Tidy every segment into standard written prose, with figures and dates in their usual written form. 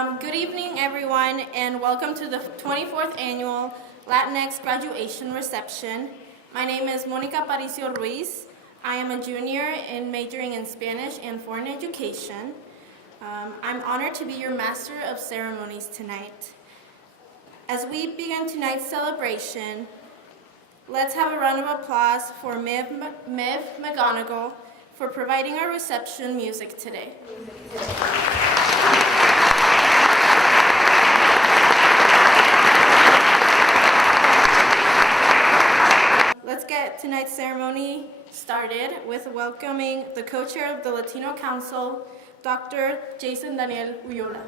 Good evening, everyone, and welcome to the 24th Annual LatinX Graduation Reception. My name is Monica Paricio Ruiz. I am a junior in majoring in Spanish and Foreign Education. I'm honored to be your Master of Ceremonies tonight. As we begin tonight's celebration, let's have a round of applause for Miv McGonigal for providing our reception music today. Let's get tonight's ceremony started with welcoming the co-chair of the Latino Council, Dr. Jason Daniel Ullola.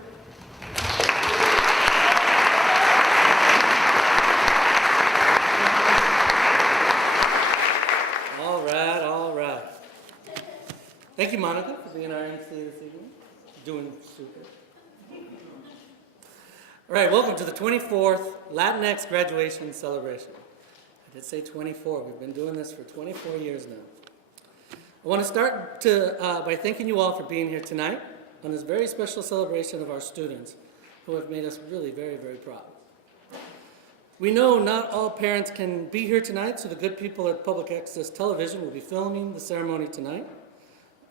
All right. Thank you, Monica, for being our MC this evening. Doing super. All right, welcome to the 24th LatinX Graduation Celebration. I did say 24. We've been doing this for 24 years now. I want to start by thanking you all for being here tonight on this very special celebration of our students who have made us really very, very proud. We know not all parents can be here tonight, so the good people at Public Access Television will be filming the ceremony tonight.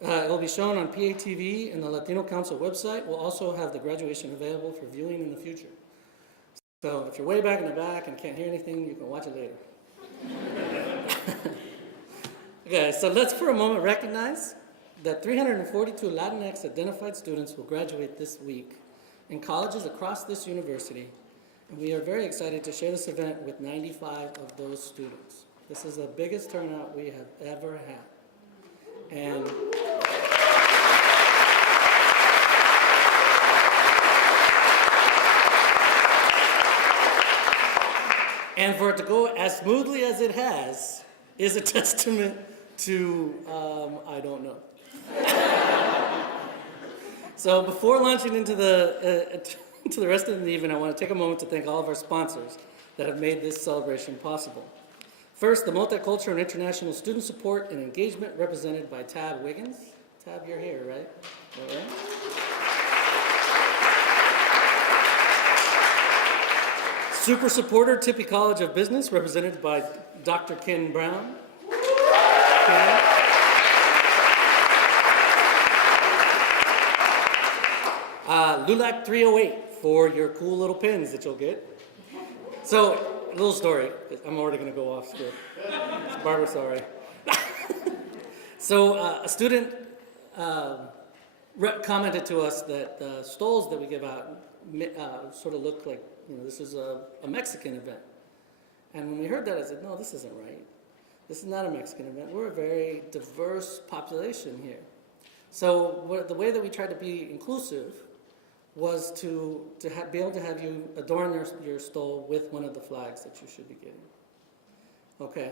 It will be shown on PATV and the Latino Council website. We'll also have the graduation available for viewing in the future. So if you're way back in the back and can't hear anything, you can watch it later. Okay, so let's for a moment recognize that 342 LatinX identified students will graduate this week in colleges across this university, and we are very excited to share this event with 95 of those students. This is the biggest turnout we have ever had. And for it to go as smoothly as it has is a testament to, I don't know. So before launching into the rest of the evening, I want to take a moment to thank all of our sponsors that have made this celebration possible. First, the Multicultural and International Student Support and Engagement represented by Tab Wiggins. Tab, you're here, right? All right. Super Supporter, Tippie College of Business, represented by Dr. Ken Brown. Ken. LULAC 308 for your cool little pins that you'll get. So, a little story. I'm already going to go off script. Barbara, sorry. So, a student commented to us that the stoles that we give out sort of look like, this is a Mexican event. And when we heard that, I said, no, this isn't right. This is not a Mexican event. We're a very diverse population here. So the way that we tried to be inclusive was to be able to have you adorn your stole with one of the flags that you should be getting. Okay.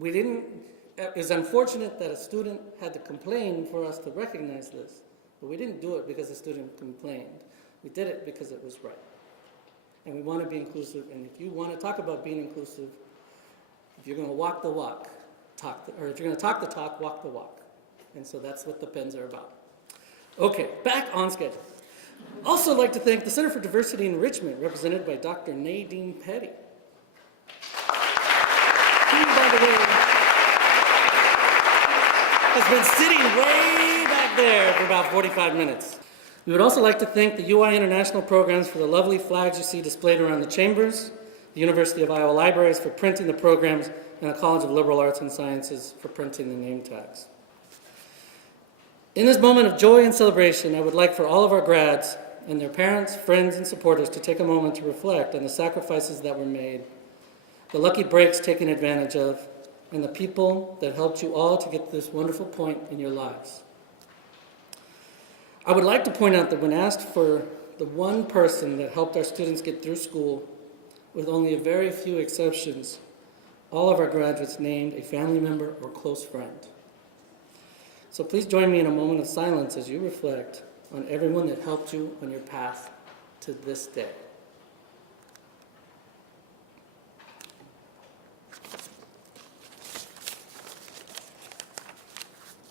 It was unfortunate that a student had to complain for us to recognize this, but we didn't do it because the student complained. We did it because it was right. And we want to be inclusive, and if you want to talk about being inclusive, if you're going to walk the walk, or if you're going to talk the talk, walk the walk. And so that's what the pens are about. Okay, back on schedule. Also like to thank the Center for Diversity and Enrichment, represented by Dr. Nadine Petty. Who, by the way, has been sitting way back there for about 45 minutes. We would also like to thank the UI International Programs for the lovely flags you see displayed around the chambers, the University of Iowa Libraries for printing the programs, and the College of Liberal Arts and Sciences for printing the name tags. In this moment of joy and celebration, I would like for all of our grads and their parents, friends, and supporters to take a moment to reflect on the sacrifices that were made, the lucky breaks taken advantage of, and the people that helped you all to get to this wonderful point in your lives. I would like to point out that when asked for the one person that helped our students get through school, with only a very few exceptions, all of our graduates named a family member or close friend. So please join me in a moment of silence as you reflect on everyone that helped you on your path to this day.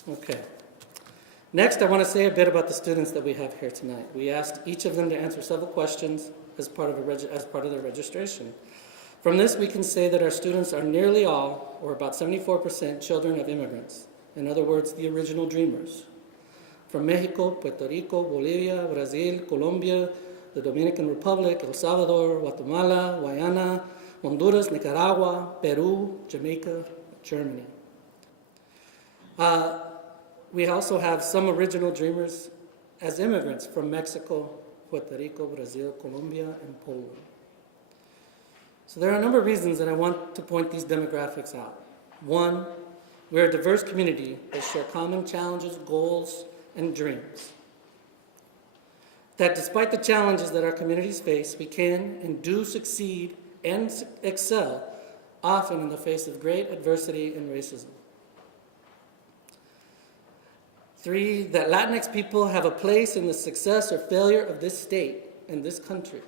Okay. Next, I want to say a bit about the students that we have here tonight. We asked each of them to answer several questions as part of their registration. From this, we can say that our students are nearly all, or about 74%, children of immigrants. In other words, the original dreamers. From Mexico, Puerto Rico, Bolivia, Brazil, Colombia, the Dominican Republic, El Salvador, Guatemala, Guyana, Honduras, Nicaragua, Peru, Jamaica, Germany. We also have some original dreamers as immigrants from Mexico, Puerto Rico, Brazil, Colombia, and Poland. So there are a number of reasons that I want to point these demographics out. One, we're a diverse community that share common challenges, goals, and dreams. That despite the challenges that our communities face, we can and do succeed and excel, often in the face of great adversity and racism. 3, that Latinx people have a place in the success or failure of this state and this country.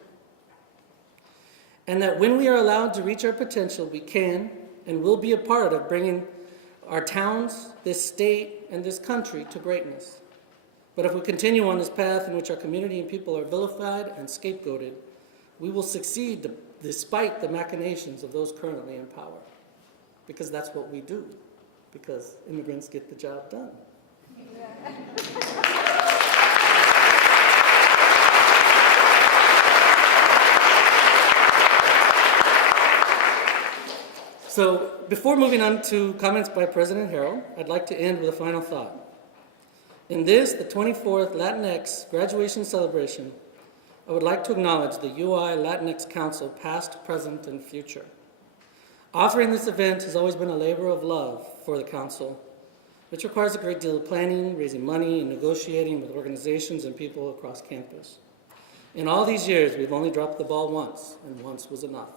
And that when we are allowed to reach our potential, we can and will be a part of bringing our towns, this state, and this country to greatness. But if we continue on this path in which our community and people are vilified and scapegoated, we will succeed despite the machinations of those currently in power. Because that's what we do. Because immigrants get the job done. So before moving on to comments by President Harrell, I'd like to end with a final thought. In this, the 24th LatinX Graduation Celebration, I would like to acknowledge the UI Latinx Council, past, present, and future. Authoring this event has always been a labor of love for the Council, which requires a great deal of planning, raising money, and negotiating with organizations and people across campus. In all these years, we've only dropped the ball once, and once was enough.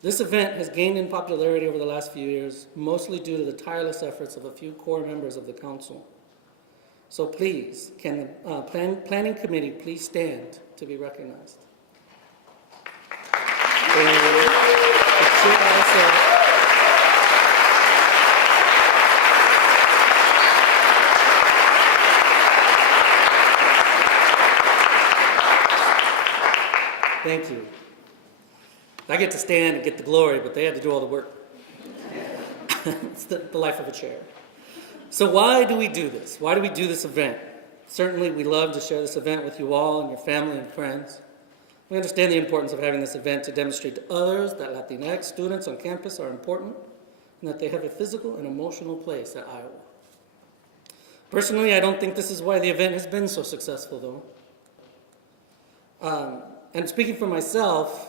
This event has gained in popularity over the last few years, mostly due to the tireless efforts of a few core members of the Council. So please, can the Planning Committee please stand to be recognized? Thank you. I get to stand and get the glory, but they had to do all the work. It's the life of a chair. So why do we do this? Why do we do this event? Certainly we love to share this event with you all and your family and friends. We understand the importance of having this event to demonstrate to others that Latinx students on campus are important and that they have a physical and emotional place at Iowa. Personally, I don't think this is why the event has been so successful, though. And speaking for myself,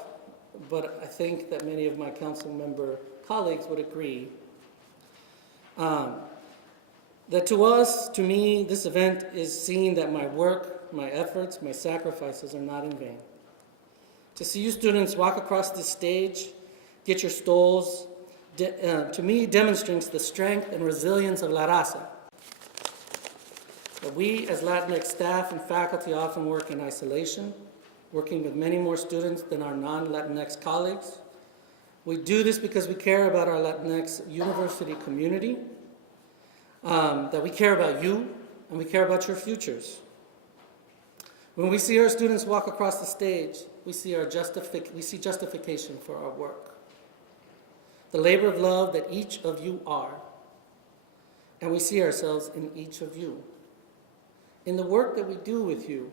but I think that many of my council member colleagues would agree, that to me, this event is seeing that my work, my efforts, my sacrifices are not in vain. To see you students walk across this stage, get your stoles, to me demonstrates the strength and resilience of La Raza. But we as Latinx staff and faculty often work in isolation, working with many more students than our non-Latinx colleagues. We do this because we care about our Latinx university community, that we care about you, and we care about your futures. When we see our students walk across the stage, we see justification for our work. The labor of love that each of you are, and we see ourselves in each of you. In the work that we do with you,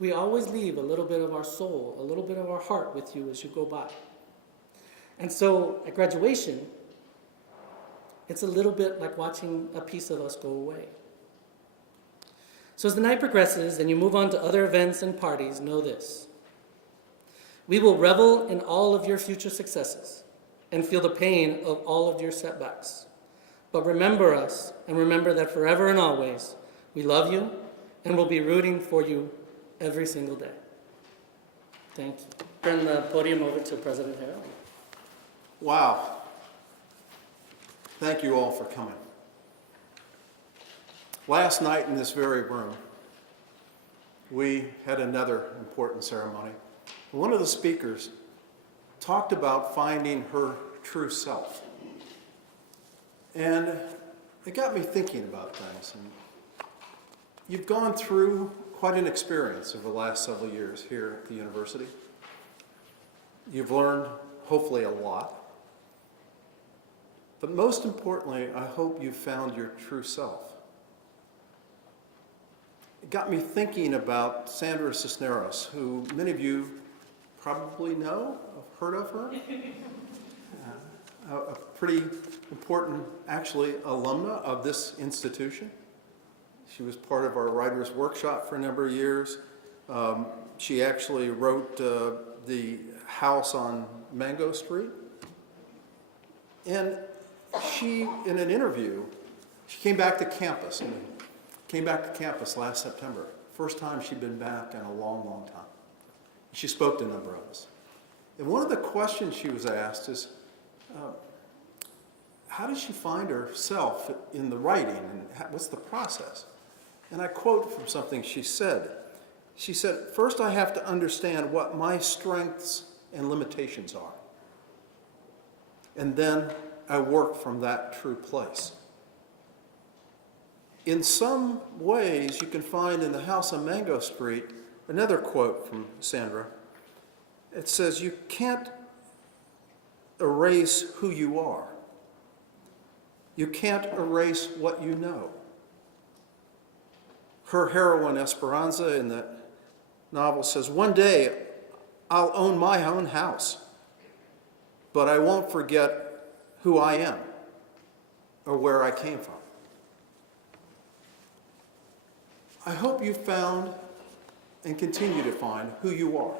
we always leave a little bit of our soul, a little bit of our heart with you as you go by. And so at graduation, it's a little bit like watching a piece of us go away. So as the night progresses and you move on to other events and parties, know this. We will revel in all of your future successes and feel the pain of all of your setbacks. But remember us, and remember that forever and always, we love you and will be rooting for you every single day. Thank you. Turn the podium over to President Harrell. Wow. Thank you all for coming. Last night in this very room, we had another important ceremony. One of the speakers talked about finding her true self. And it got me thinking about things. And you've gone through quite an experience over the last several years here at the university. You've learned, hopefully, a lot. But most importantly, I hope you've found your true self. It got me thinking about Sandra Cisneros, who many of you probably know, have heard of her. A pretty important, actually, alumna of this institution. She was part of our writer's workshop for a number of years. She actually wrote The House on Mango Street. And she, in an interview, she came back to campus. Last September. First time she'd been back in a long, long time. She spoke to a number of us. And one of the questions she was asked is, how did she find herself in the writing, and what's the process? And I quote from something she said. She said, "First I have to understand what my strengths and limitations are. And then I work from that true place." In some ways, you can find in The House on Mango Street another quote from Sandra. It says, "You can't erase who you are. You can't erase what you know." Her heroine, Esperanza, in that novel says, "One day I'll own my own house, but I won't forget who I am or where I came from." I hope you found and continue to find who you are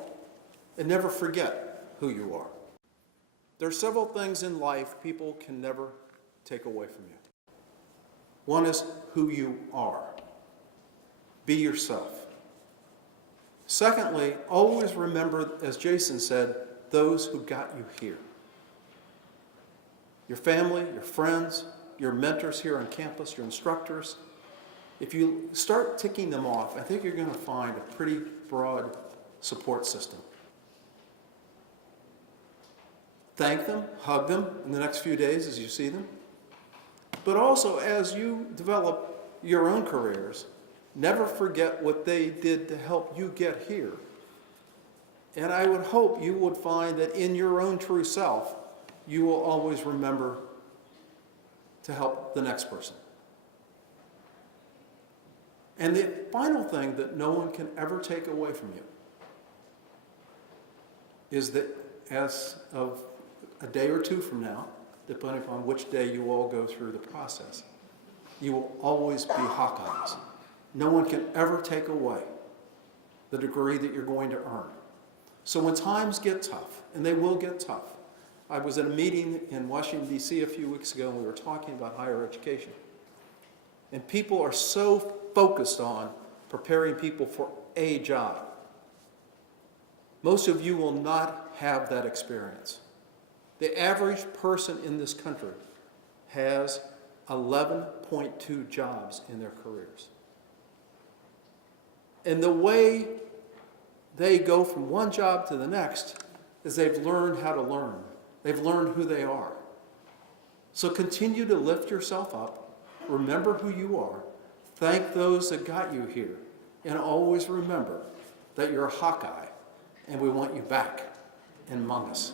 and never forget who you are. There are several things in life people can never take away from you. One is who you are. Be yourself. Secondly, always remember, as Jason said, those who got you here. Your family, your friends, your mentors here on campus, your instructors. If you start ticking them off, I think you're going to find a pretty broad support system. Thank them, hug them in the next few days as you see them. But also, as you develop your own careers, never forget what they did to help you get here. And I would hope you would find that in your own true self, you will always remember to help the next person. And the final thing that no one can ever take away from you is that as of a day or two from now, depending upon which day you all go through the process, you will always be Hawkeyes. No one can ever take away the degree that you're going to earn. So when times get tough, and they will get tough, I was at a meeting in Washington, D.C. a few weeks ago, and we were talking about higher education. And people are so focused on preparing people for a job. Most of you will not have that experience. The average person in this country has 11.2 jobs in their careers. And the way they go from one job to the next is they've learned how to learn. They've learned who they are. So continue to lift yourself up. Remember who you are. Thank those that got you here. And always remember that you're a Hawkeye, and we want you back and among us.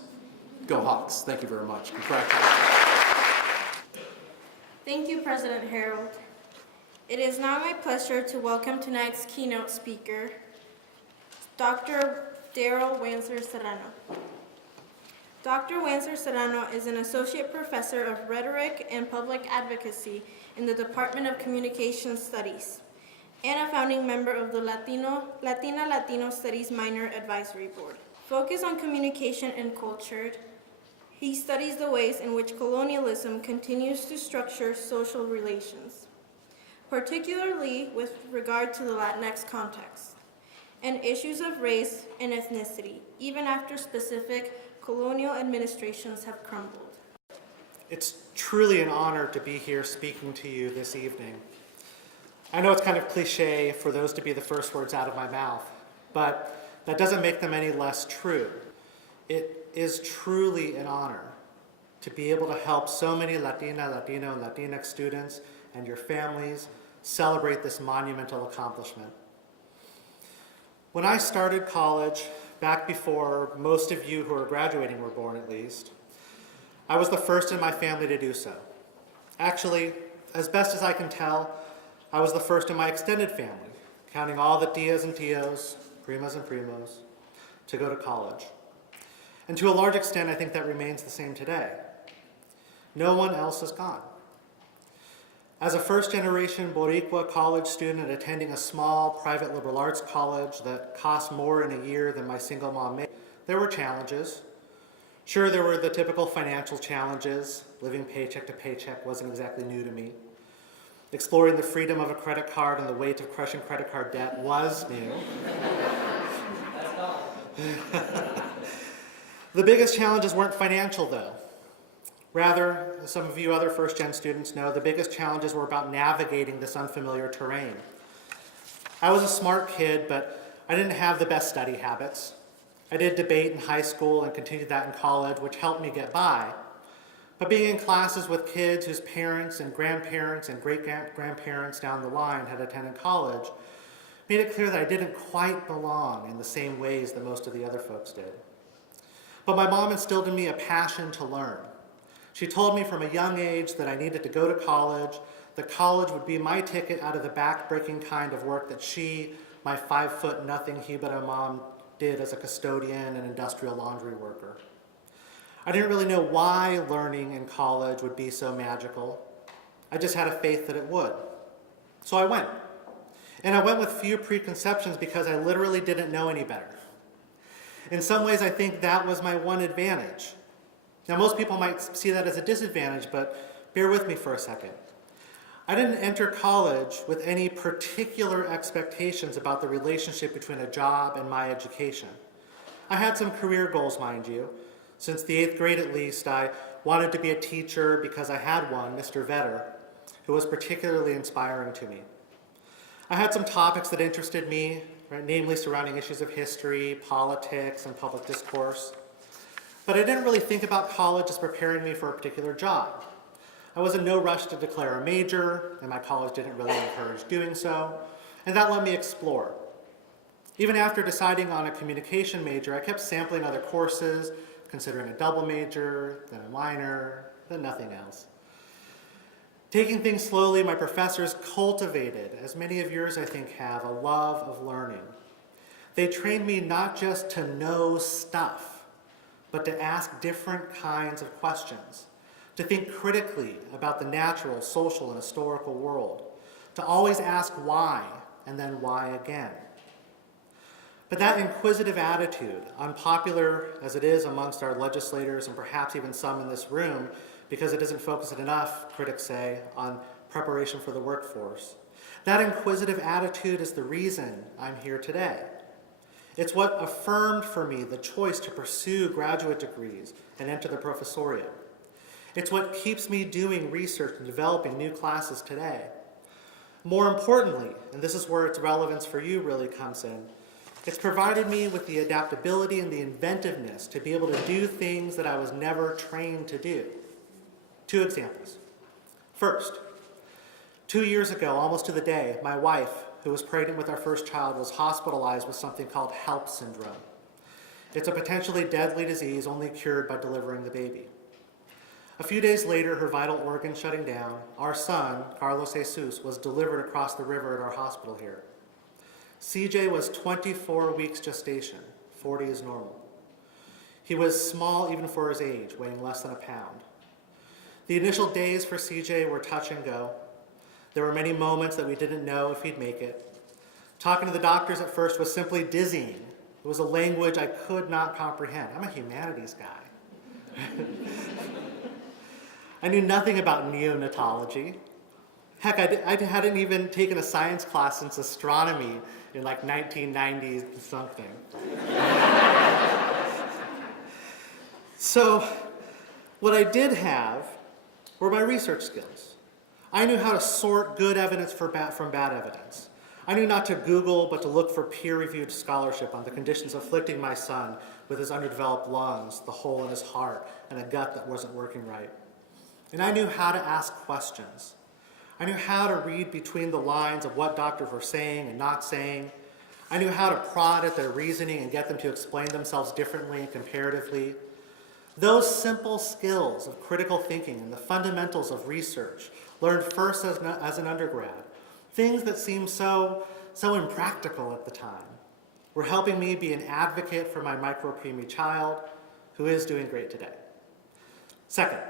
Go Hawks. Thank you very much. Congratulations. Thank you, President Harold. It is now my pleasure to welcome tonight's keynote speaker, Dr. Daryl Wanser Serrano. Dr. Wanser Serrano is an associate professor of rhetoric and public advocacy in the Department of Communication Studies and a founding member of the Latino Studies Minor Advisory Board. Focused on communication and culture, he studies the ways in which colonialism continues to structure social relations, particularly with regard to the Latinx context, and issues of race and ethnicity, even after specific colonial administrations have crumbled. It's truly an honor to be here speaking to you this evening. I know it's kind of cliche for those to be the first words out of my mouth, but that doesn't make them any less true. It is truly an honor to be able to help so many Latino, and Latinx students and your families celebrate this monumental accomplishment. When I started college, back before most of you who are graduating were born at least, I was the first in my family to do so. Actually, as best as I can tell, I was the first in my extended family, counting all the tias and tios, primas and primos, to go to college. And to a large extent, I think that remains the same today. No one else has gone. As a first-generation Boricua college student attending a small private liberal arts college that cost more in a year than my single mom made, there were challenges. Sure, there were the typical financial challenges. Living paycheck to paycheck wasn't exactly new to me. Exploring the freedom of a credit card and the weight of crushing credit card debt was new. The biggest challenges weren't financial, though. Rather, as some of you other first-gen students know, the biggest challenges were about navigating this unfamiliar terrain. I was a smart kid, but I didn't have the best study habits. I did debate in high school and continued that in college, which helped me get by. But being in classes with kids whose parents and grandparents and great-grandparents down the line had attended college made it clear that I didn't quite belong in the same ways that most of the other folks did. But my mom instilled in me a passion to learn. She told me from a young age that I needed to go to college, that college would be my ticket out of the back-breaking kind of work that she, my 5'0" Hibara mom, did as a custodian and industrial laundry worker. I didn't really know why learning in college would be so magical. I just had a faith that it would. So I went. And I went with few preconceptions because I literally didn't know any better. In some ways, I think that was my one advantage. Now, most people might see that as a disadvantage, but bear with me for a second. I didn't enter college with any particular expectations about the relationship between a job and my education. I had some career goals, mind you. Since the 8th grade at least, I wanted to be a teacher because I had one, Mr. Vetter, who was particularly inspiring to me. I had some topics that interested me, right, namely surrounding issues of history, politics, and public discourse. But I didn't really think about college as preparing me for a particular job. I was in no rush to declare a major, and my college didn't really encourage doing so, and that let me explore. Even after deciding on a communication major, I kept sampling other courses, considering a double major, then a minor, then nothing else. Taking things slowly, my professors cultivated, as many of yours I think have, a love of learning. They trained me not just to know stuff, but to ask different kinds of questions, to think critically about the natural, social, and historical world, to always ask why, and then why again. But that inquisitive attitude, unpopular as it is amongst our legislators and perhaps even some in this room, because it isn't focused enough, critics say, on preparation for the workforce, that inquisitive attitude is the reason I'm here today. It's what affirmed for me the choice to pursue graduate degrees and enter the professoriate. It's what keeps me doing research and developing new classes today. More importantly, and this is where its relevance for you really comes in, it's provided me with the adaptability and the inventiveness to be able to do things that I was never trained to do. 2 examples. First, 2 years ago, almost to the day, my wife, who was pregnant with our first child, was hospitalized with something called HELLP syndrome. It's a potentially deadly disease only cured by delivering the baby. A few days later, her vital organs shutting down, our son, Carlos Jesus, was delivered across the river at our hospital here. CJ was 24 weeks gestation, 40 is normal. He was small even for his age, weighing less than a pound. The initial days for CJ were touch and go. There were many moments that we didn't know if he'd make it. Talking to the doctors at first was simply dizzying. It was a language I could not comprehend. I'm a humanities guy. I knew nothing about neonatology. Heck, I hadn't even taken a science class since astronomy in like 1990 something. So what I did have were my research skills. I knew how to sort good evidence from bad evidence. I knew not to Google, but to look for peer-reviewed scholarship on the conditions afflicting my son with his underdeveloped lungs, the hole in his heart, and a gut that wasn't working right. And I knew how to ask questions. I knew how to read between the lines of what doctors were saying and not saying. I knew how to prod at their reasoning and get them to explain themselves differently and comparatively. Those simple skills of critical thinking and the fundamentals of research, learned first as an undergrad, things that seemed so impractical at the time, were helping me be an advocate for my micro-preemie child, who is doing great today. Second,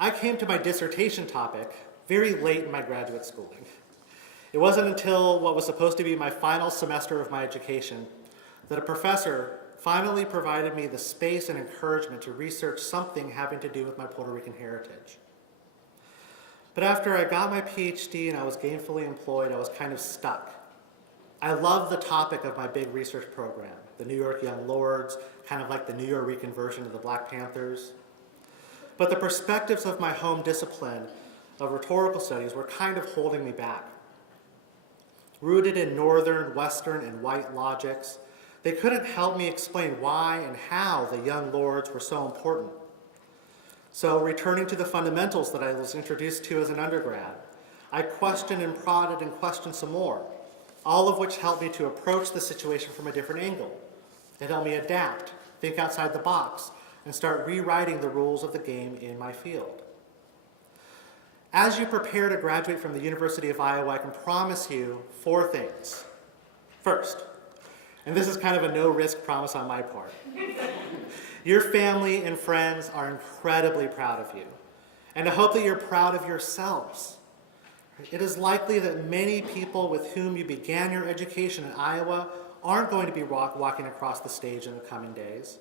I came to my dissertation topic very late in my graduate schooling. It wasn't until what was supposed to be my final semester of my education that a professor finally provided me the space and encouragement to research something having to do with my Puerto Rican heritage. But after I got my PhD and I was gainfully employed, I was kind of stuck. I loved the topic of my big research program, the New York Young Lords, kind of like the New York version of the Black Panthers. But the perspectives of my home discipline of rhetorical studies were kind of holding me back. Rooted in Northern, Western, and white logics, they couldn't help me explain why and how the young lords were so important. So, returning to the fundamentals that I was introduced to as an undergrad, I questioned and prodded and questioned some more, all of which helped me to approach the situation from a different angle. It helped me adapt, think outside the box, and start rewriting the rules of the game in my field. As you prepare to graduate from the University of Iowa, I can promise you 4 things. First, and this is kind of a no-risk promise on my part, your family and friends are incredibly proud of you, and I hope that you're proud of yourselves. It is likely that many people with whom you began your education in Iowa aren't going to be walking across the stage in the coming days.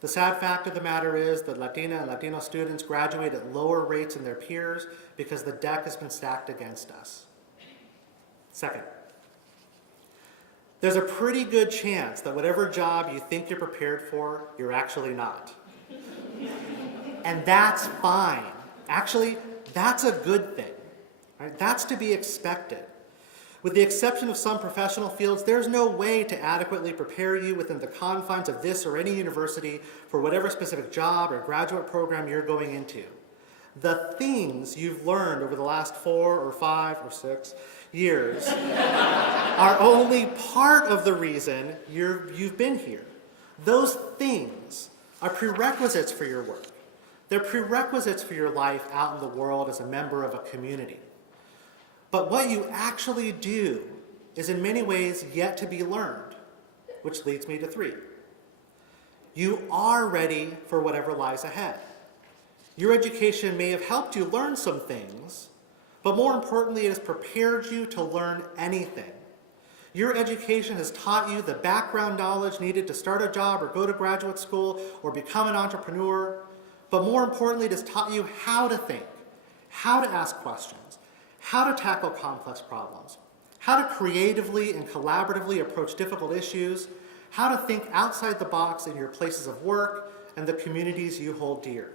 The sad fact of the matter is that Latina and Latino students graduate at lower rates than their peers because the deck has been stacked against us. Second, there's a pretty good chance that whatever job you think you're prepared for, you're actually not. And that's fine. Actually, that's a good thing. Right? That's to be expected. With the exception of some professional fields, there's no way to adequately prepare you within the confines of this or any university for whatever specific job or graduate program you're going into. The things you've learned over the last 4 or 5 or 6 years are only part of the reason you've been here. Those things are prerequisites for your work. They're prerequisites for your life out in the world as a member of a community. But what you actually do is in many ways yet to be learned, which leads me to 3. You are ready for whatever lies ahead. Your education may have helped you learn some things, but more importantly, it has prepared you to learn anything. Your education has taught you the background knowledge needed to start a job or go to graduate school or become an entrepreneur, but more importantly, it has taught you how to think, how to ask questions, how to tackle complex problems, how to creatively and collaboratively approach difficult issues, how to think outside the box in your places of work and the communities you hold dear.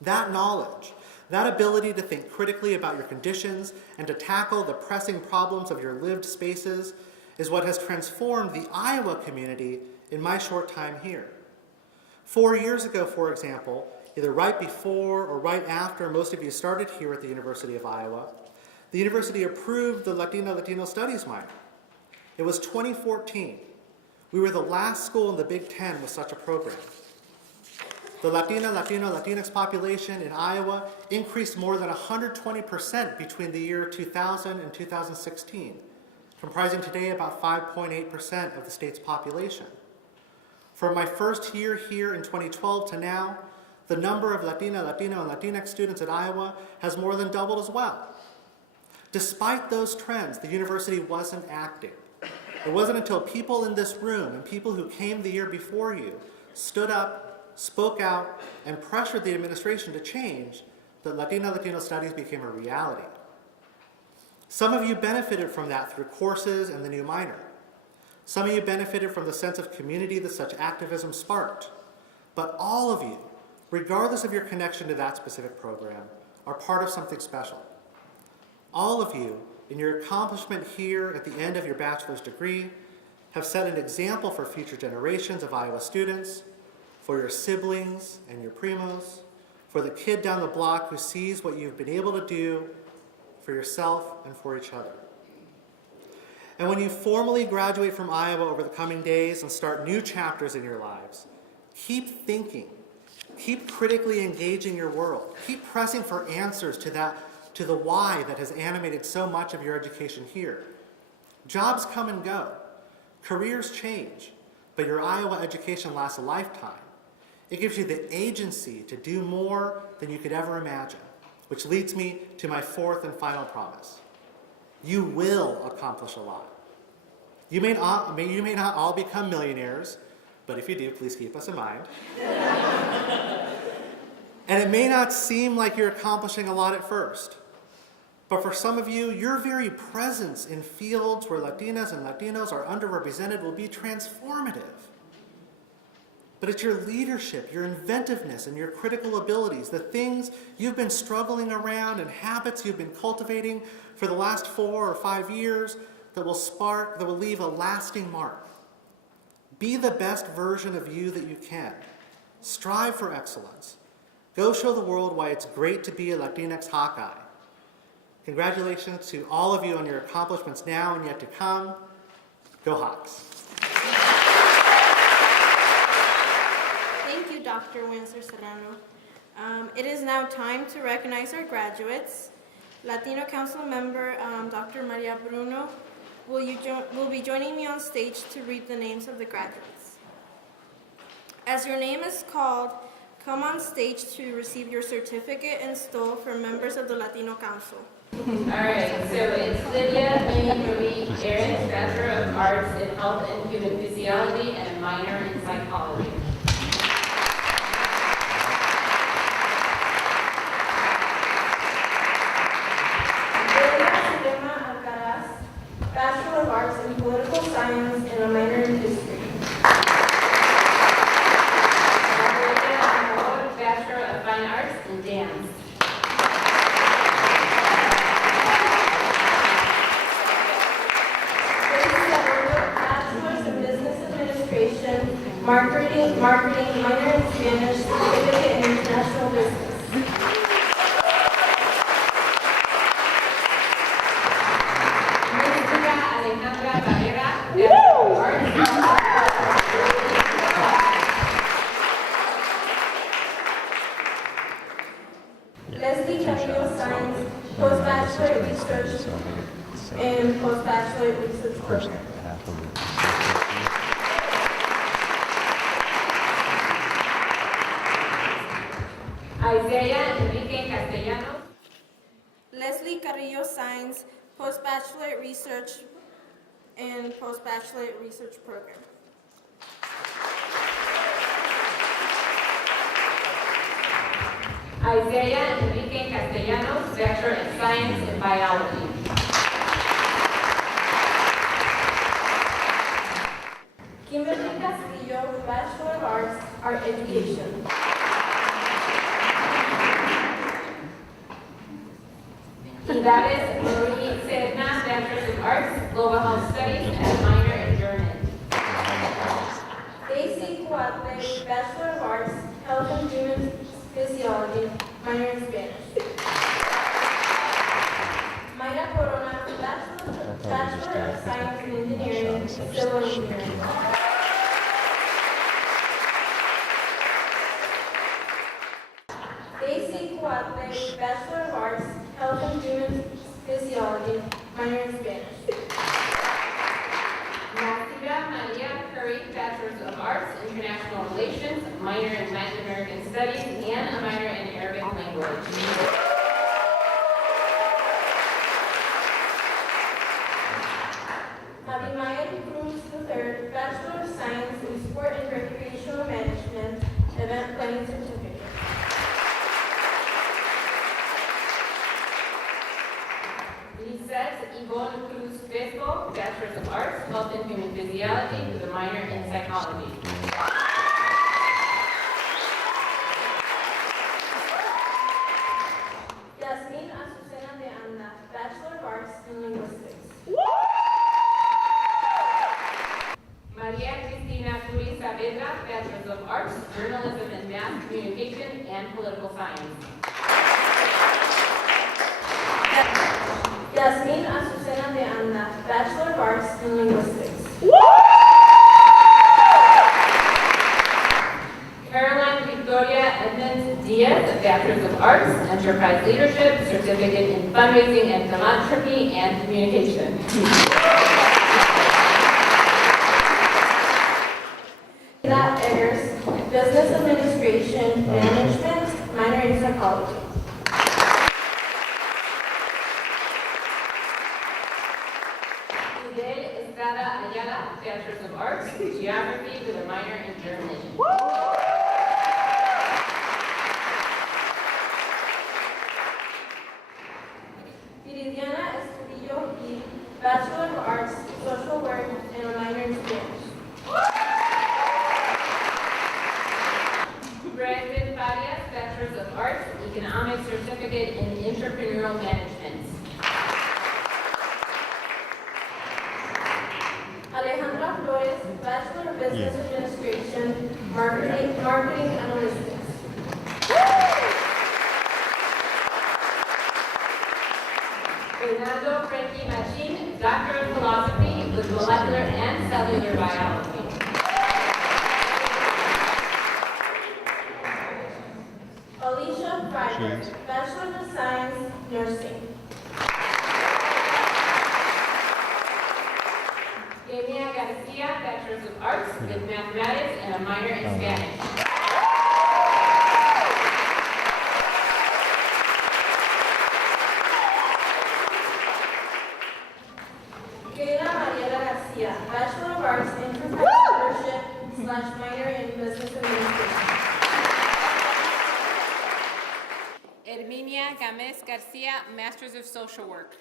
That knowledge, that ability to think critically about your conditions and to tackle the pressing problems of your lived spaces is what has transformed the Iowa community in my short time here. 4 years ago, for example, either right before or right after most of you started here at the University of Iowa, the university approved the Latino Studies minor. It was 2014. We were the last school in the Big Ten with such a program. The Latinx population in Iowa increased more than 120% between the year 2000 and 2016, comprising today about 5.8% of the state's population. From my first year here in 2012 to now, the number of Latino, and Latinx students at Iowa has more than doubled as well. Despite those trends, the university wasn't acting. It wasn't until people in this room and people who came the year before you stood up, spoke out, and pressured the administration to change that Latino studies became a reality. Some of you benefited from that through courses and the new minor. Some of you benefited from the sense of community that such activism sparked. But all of you, regardless of your connection to that specific program, are part of something special. All of you, in your accomplishment here at the end of your bachelor's degree, have set an example for future generations of Iowa students, for your siblings and your primos, for the kid down the block who sees what you've been able to do for yourself and for each other. And when you formally graduate from Iowa over the coming days and start new chapters in your lives, keep thinking, keep critically engaging your world, keep pressing for answers to the why that has animated so much of your education here. Jobs come and go, careers change, but your Iowa education lasts a lifetime. It gives you the agency to do more than you could ever imagine, which leads me to my fourth and final promise. You will accomplish a lot. You may not all become millionaires, but if you do, please keep us in mind. And it may not seem like you're accomplishing a lot at first, but for some of you, your very presence in fields where Latinas and Latinos are underrepresented will be transformative. But it's your leadership, your inventiveness, and your critical abilities, the things you've been struggling around and habits you've been cultivating for the last 4 or 5 years that will leave a lasting mark. Be the best version of you that you can. Strive for excellence. Go show the world why it's great to be a Latinx Hawkeye. Congratulations to all of you on your accomplishments now and yet to come. Go Hawks. Thank you, Dr. Winsor Serrano. It is now time to recognize our graduates. Latino Council member Dr. Maria Bruno will be joining me on stage to read the names of the graduates. As your name is called, come on stage to receive your certificate and stole from members of the Latino Council. All right, so it's Lydia Marie Aaron, Bachelor of Arts in Health and Human Physiology and a minor in Psychology. Bachelor of Arts in Political Science and a minor in History. Bachelor of Fine Arts in Dance. Bachelor's in Business Administration, Marketing, minor in Spanish, certificate in International Business. Leslie Carrillo Science, Postbachelor Research and Postbachelor Research Program. Isaiah Enrique Castellanos. Leslie Carrillo Science, Postbachelor Research and Postbachelor Research Program. Isaiah Enrique Castellanos, Bachelor in Science and Biology. Kimberly Castillo, Bachelor of Arts, Art Education. Idaris Marie Sedna, Bachelor of Arts, Global Health Studies and a minor in German. Daisy Cuate, Bachelor of Arts, Health and Human Physiology, minor in Spanish. Mayra Corona, Bachelor of Science and Engineering, Civil Engineering. Daisy Cuate, Bachelor of Arts, Health and Human Physiology, minor in Spanish. Nasira Maria Curry, Bachelor of Arts, International Relations, minor in Latin American Studies, and a minor in Arabic language. Abimael Cruz III, Bachelor of Science in Sport and Recreational Management, Event Planning Certificate. Lisette Yvonne Cruz Vesco, Bachelor of Arts, Health and Human Physiology, with a minor in Psychology. Yasmin Azucena de Anda, Bachelor of Arts in Linguistics. María Cristina Cruz Saavedra, Vega, Bachelor's of Arts, Journalism and Mass Communication, and Political Science. Yasmin Azucena de Anda, Bachelor of Arts in Linguistics. Caroline Victoria Edmonds Diaz, Bachelor's of Arts, Enterprise Leadership, Certificate in Fundraising and Philanthropy and Communication. Ida Eggers, Business Administration, Management, minor in Psychology. Fidel Estrada Ayala, Bachelor's of Arts, Geography with a minor in Journalism. Viridiana Estudillo Gil, Bachelor of Arts, Social Work, and a minor in Spanish. Brandon Farias, Bachelor's of Arts, Economics Certificate in Entrepreneurial Management. Alejandra Flores, Bachelor of Business Administration, Marketing Analytics. Fernando Frankie Machin, Doctor of Philosophy with Molecular and Cellular Biology. Alicia Freiberg, Bachelor of Science, Nursing. Emilia Garcia, Bachelor's of Arts with Mathematics and a minor in Spanish. Kayla Mariela Garcia, Bachelor of Arts in Entrepreneurship / minor in Business Administration. Herminia Gamez Garcia, Master's of Social Work.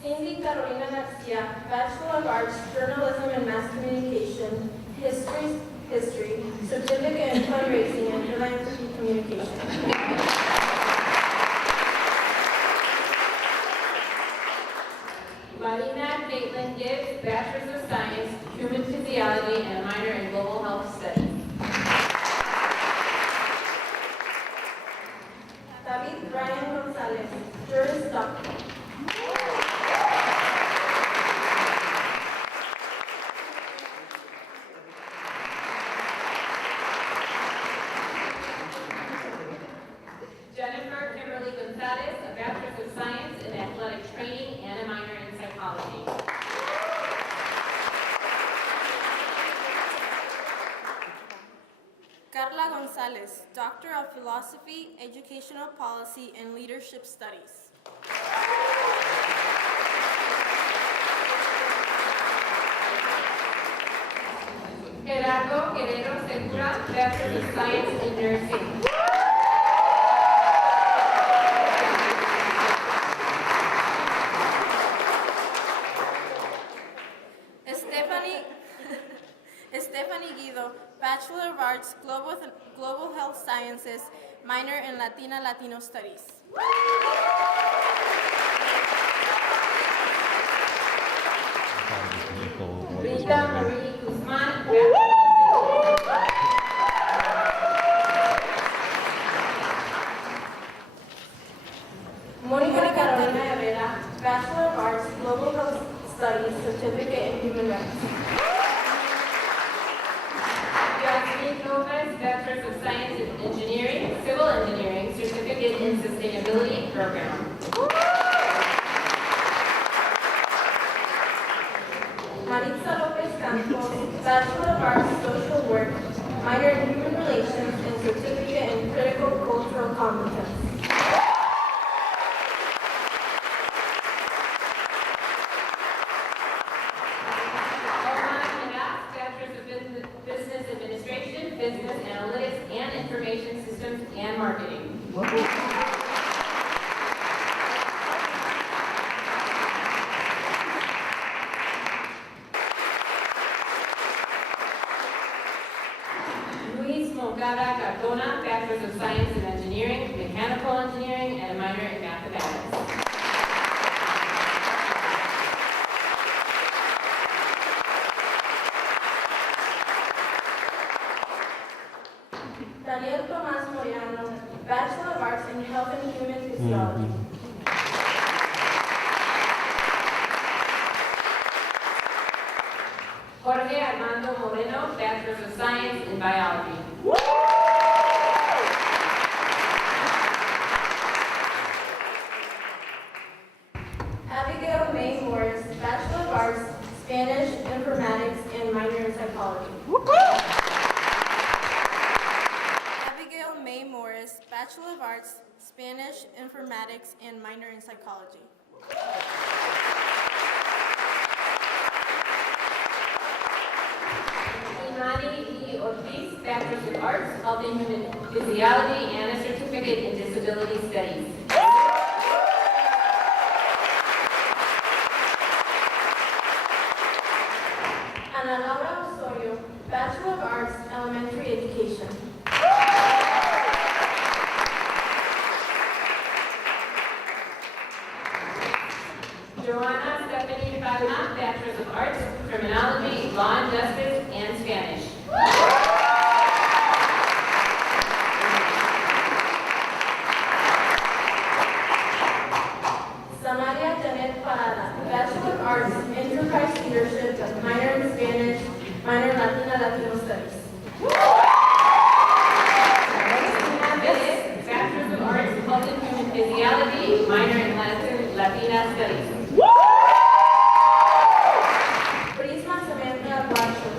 Cindy Carolina Garcia, Bachelor of Arts, Journalism and Mass Communication, History, Certificate in Fundraising and Philanthropy Communication. Marina Caitlin Gibbs, Bachelor's of Science, Human Physiology, and a minor in Global Health Studies. David Brian Gonzalez, Juris Doctor. Jennifer Kimberly Gonzalez, a Bachelor's of Science in Athletic Training and a minor in Psychology. Carla Gonzalez, Doctor of Philosophy, Educational Policy, and Leadership Studies. Gerardo Guerrero Segura, Bachelor's of Science in Nursing. Stephanie Guido, Bachelor of Arts, Global Health Sciences, minor in Latino Studies. Rita Marie Guzman, Mónica Carolina Herrera, Bachelor of Arts, Global Health Studies, Certificate in Human Rights. Yasmin Lopez, Bachelor's of Science in Engineering, Civil Engineering, Certificate in Sustainability Program. Maritza Lopez Campos, Bachelor of Arts, Social Work, minor in Human Relations, and Certificate in Critical Cultural Competence. Business Administration, Business Analytics, and Information Systems and Marketing. Luis Moncada Cardona, Bachelor's of Science in Engineering, Mechanical Engineering, and a minor in Mathematics. Bachelor's of Science in Biology. Abigail May Morris, Bachelor of Arts, Spanish, Informatics, and minor in Psychology. Abigail May Morris, Bachelor of Arts, Spanish, Informatics, and minor in Psychology. Imani E. Ortiz, Bachelor's of Arts, Health and Human Physiology, and a certificate in Disability Studies. Ana Laura Osorio, Bachelor of Arts, Elementary Education. Joanna Stephanie Palma, Bachelor's of Arts, Criminology, Law and Justice, and Spanish. Samaria Janet Parada, Bachelor of Arts, Enterprise Leadership, minor in Spanish, minor in Latino Studies. Cristina Perez, Bachelor's of Arts, Health and Human Physiology, minor in Latina Studies. Prisma Samantha Blanchard,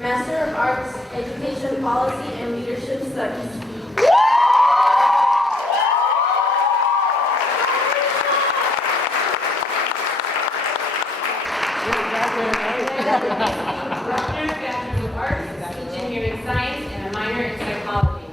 Master of Arts, Education Policy and Leadership Studies. Bruckner, Bachelor's of Arts, Speech and Hearing Science, and a minor in Psychology.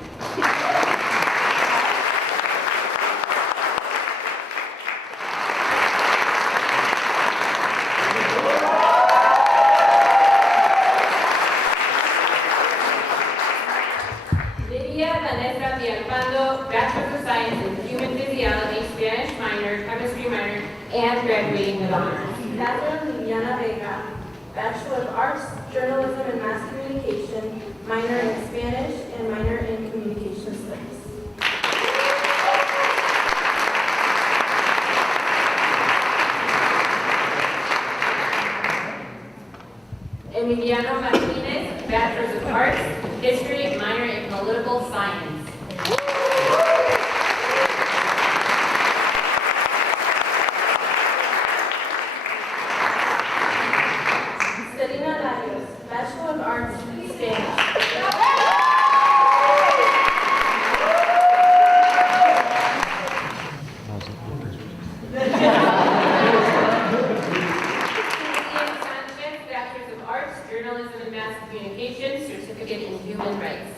Lydia Vanessa Villalpando, Bachelor's of Science in Human Physiology, Spanish minor, Chemistry minor, and graduating with honors. Catherine Liliana Vega, Bachelor of Arts, Journalism and Mass Communication, minor in Spanish and minor in Communication Studies. Emiliano Martinez, Bachelor's of Arts, History, minor in Political Science. Selena Larios, Bachelor of Arts, Spanish. Cynthia Sanchez, Bachelor's of Arts, Journalism and Mass Communication, Certificate in Human Rights.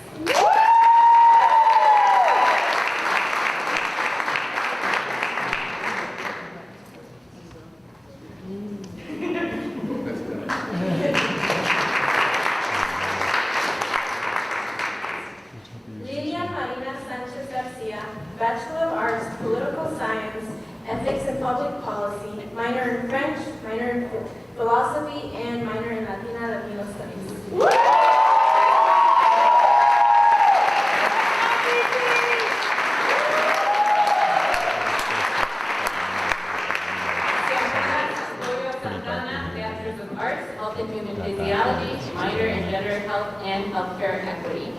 Lilia Marina Sanchez Garcia, Bachelor of Arts, Political Science, Ethics and Public Policy, minor in French, minor in Philosophy, and minor in Latino Studies. Santana, Bachelor's of Arts, Health and Human Physiology, minor in Gender Health and Healthcare Equity.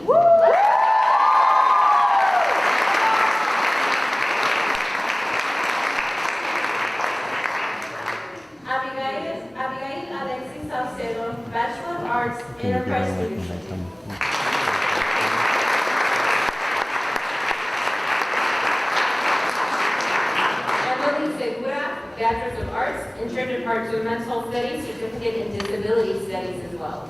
Abigail Alexis Salcedo, Bachelor of Arts, Enterprise Leadership. Emily Segura, Bachelor's of Arts, Interdepartmental Studies, Certificate in Disability Studies as well.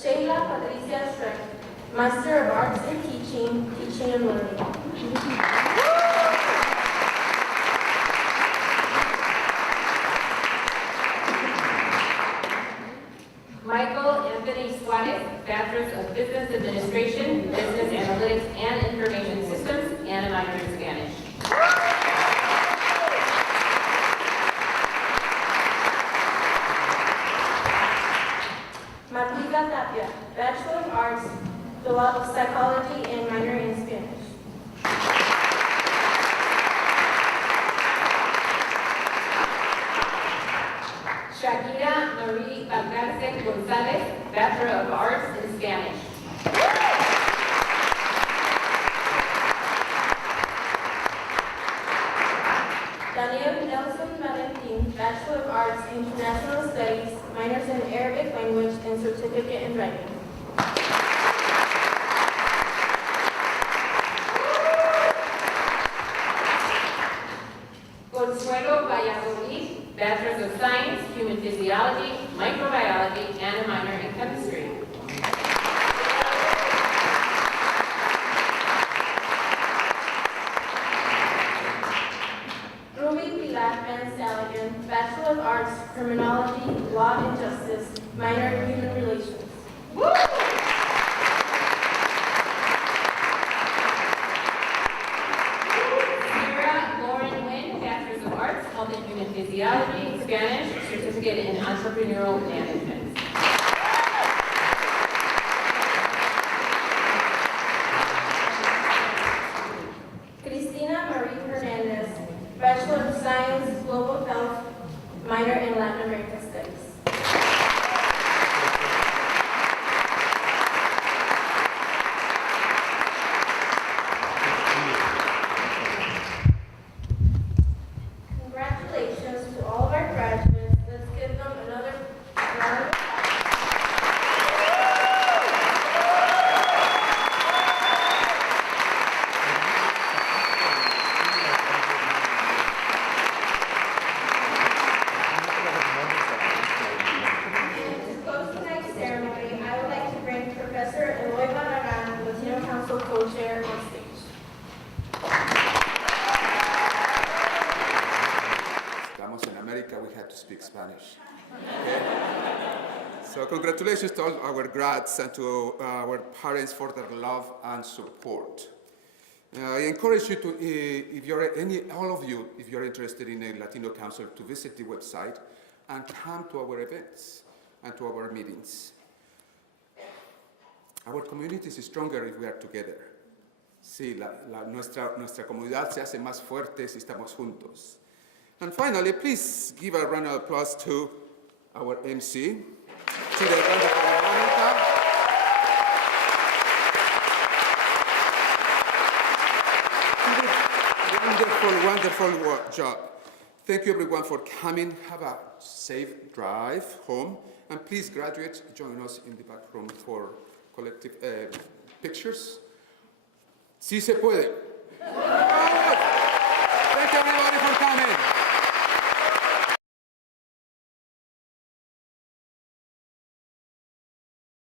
Sheila Patricia Shrek, Master of Arts in Teaching, Teaching and Learning. Michael Anthony Suarez, Bachelor's of Business Administration, Business Analytics and Information Systems, and a minor in Spanish. Matilda Tapia, Bachelor of Arts, Psychology, and minor in Spanish. Marie Valcarce Gonzalez, Bachelor of Arts in Spanish. Daniel Nelson Valentin, Bachelor of Arts in International Studies, minors in Arabic language and certificate in writing. Consuelo Valladolid, Bachelor of Science, Human Physiology, Microbiology, and a minor in Chemistry. Ruby Pilar Van Saligan, Bachelor of Arts, Criminology, Law and Justice, minor in Human Relations. Sarah Lauren Nguyen, Bachelor of Arts, Health and Human Physiology, Spanish, Certificate in Entrepreneurial Management. Cristina Marie Hernandez, Bachelor of Science, Global Health, minor in Latin American Studies. Congratulations to all of our graduates. Let's give them another round of applause. To close tonight's ceremony, I would like to bring Professor Eloy Barragan, Latino Council co-chair, on stage. Estamos in America, we have to speak Spanish. Okay? So congratulations to all our grads and to our parents for their love and support. I encourage you to, if you're all of you, if you're interested in a Latino Council, to visit the website and come to our events and to our meetings. Our community is stronger if we are together. Sí, nuestra comunidad se hace más fuerte si estamos juntos. And finally, please give a round of applause to our MC, to the wonderful Monica. Wonderful job. Thank you everyone for coming. Have a safe drive home. And please, graduates, join us in the back room for collective pictures. Sí se puede.